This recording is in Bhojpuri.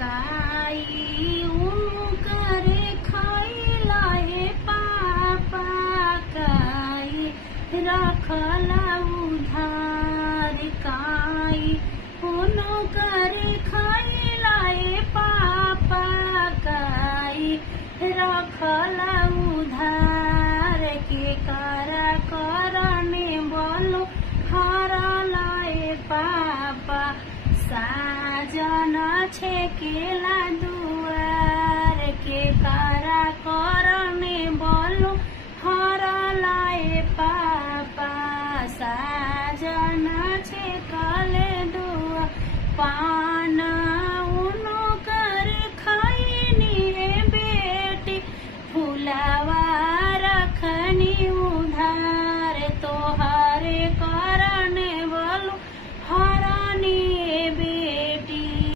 काई उनकरे खैला हे पापा काई रखला उधार काई उनकरे खैला हे पापा काई रखला उधार के करा करने बोलो हरलाए पापा साजन छेकेला दुआर के